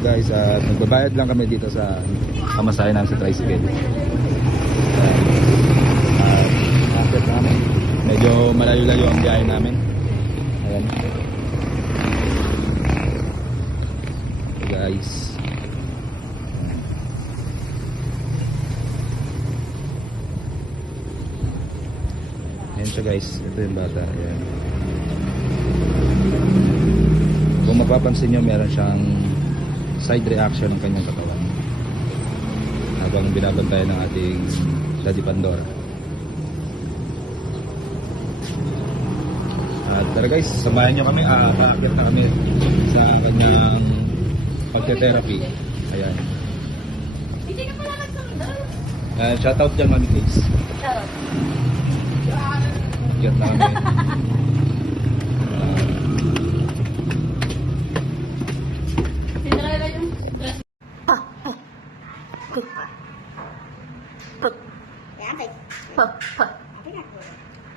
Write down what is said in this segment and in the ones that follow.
guys at nagbabayad lang kami dito sa pamasahe namin sa tricycle. Akit namin. Medyo malayo-layo ang biyahe namin. Ayan. So guys. Ayan siya guys. Ito yung bata. Ayan. Kung mapapansin nyo, meron siyang side reaction ng kanyang katawan habang binabantayan ng ating Daddy Pandora. At tara guys, samahan nyo kami. Paakit na kami sa kanyang pagte-therapy. Ayan. Shoutout dyan, Mami Case. Shoutout na kami.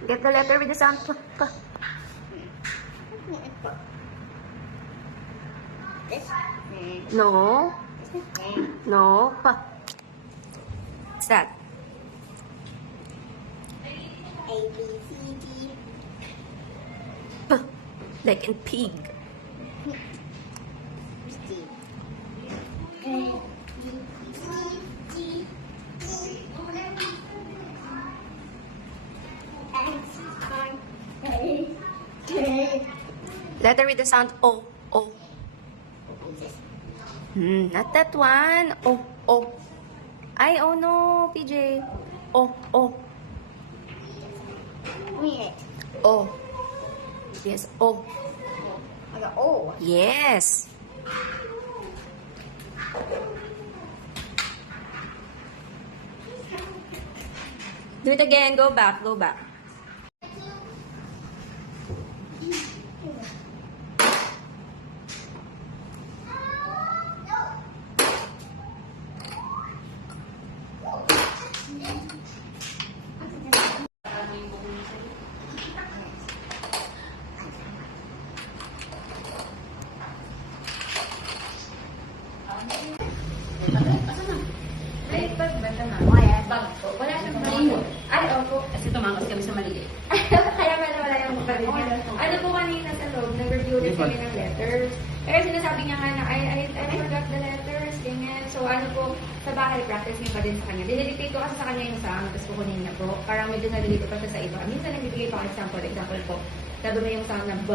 Get the letter with the sound. No. No. What's that? A, B, C, D. Like in pig. C. A, B, C, D. X, Y, A, K. Letter with the sound O. O. Not that one. O. O. Ay, oh no, PJ. O. O. Minute. O. Yes, O. I got O. Yes. Do it again. Go back. Go back. Wala siyang maligo. Ay, opo. Kasi tumangas kami sa maliit. Kaya pala wala yung pagkakas. Ano po kanina sa loob, nag-review ulit kami ng letters. Pero sinasabi niya nga na, I forgot the letters, ganyan. So ano po, sa bahay, practice niya pa din sa kanya. Dinedictate ko kasi sa kanya yung sound, tapos kukunin niya po. Parang medyo nalilito pa siya sa iba. Minsan nagbibigay pa ako example po. Sabi mo yung sound na B.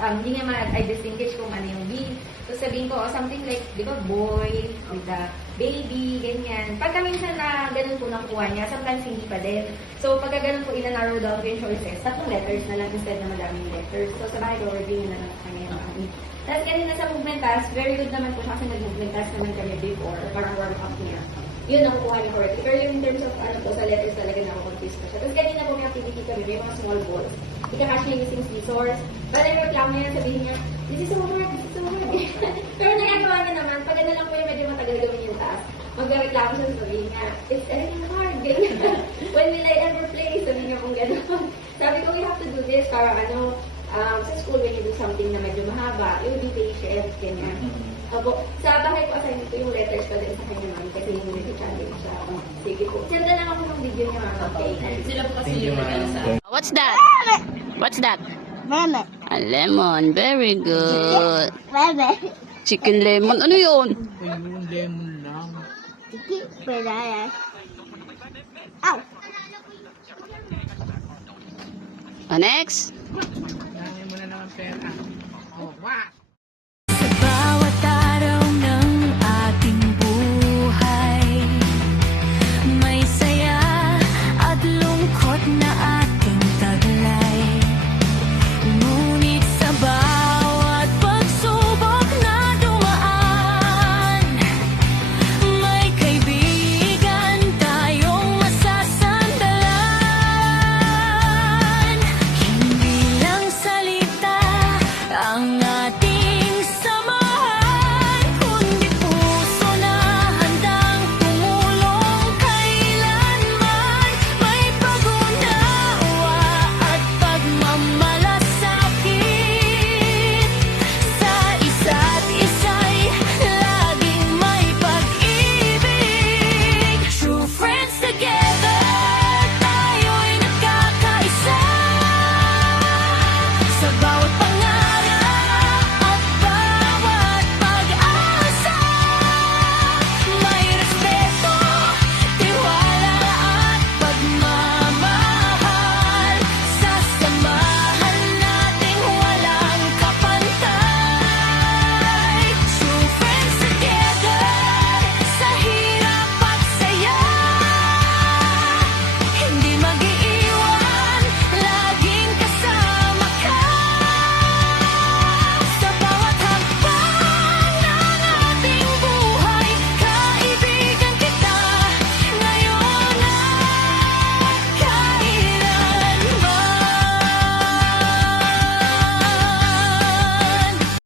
Hindi niya ma-distinguish kung ano yung B. So sabihin ko, something like, di ba, boy, with the baby, ganyan. Pagka minsan na ganun po nakuha niya, sometimes hindi pa din. So pagka ganun po, ina-narrow down ko yung choices, 3 letters na lang instead na madaming letters. So sa bahay, overview na lang sa kanya yung ano. Tapos kanina sa movement task, very good naman po siya kasi nag-movement task naman kami before, parang warm up niya. Yun ang kuha niya correctly. Pero yung in terms of ano po, sa letters talaga na-confuse pa siya. Tapos kanina po may activity kami, may mga small balls. Ika-cash niya using scissors. But I reklamo niya, sabihin niya, this is so hard, this is so hard. Pero nagagawa niya naman, pag ano lang po yung medyo matagal gawin yung task, magreklamo siya, sabihin niya, it's really hard, ganyan. When will I ever play? Sabihin niya kung gano'n. Sabi ko, we have to do this para ano, sa school when you do something na medyo mahaba, you'll be patient, ganyan. Opo, sa bahay ko assign ko yung letters pa din sa kanya, ma'am, kasi yung nag-challenge siya. Sige po. Senda lang ako ng video niya, ma'am. Okay. Sila po kasi yung sa... What's that? What's that? Meme. A lemon. Very good. Meme. Chicken lemon. Ano yun? Lemon lang. Tiki, pwede yan. Ow! Next. Dami mo na naman pera. Oh, wah!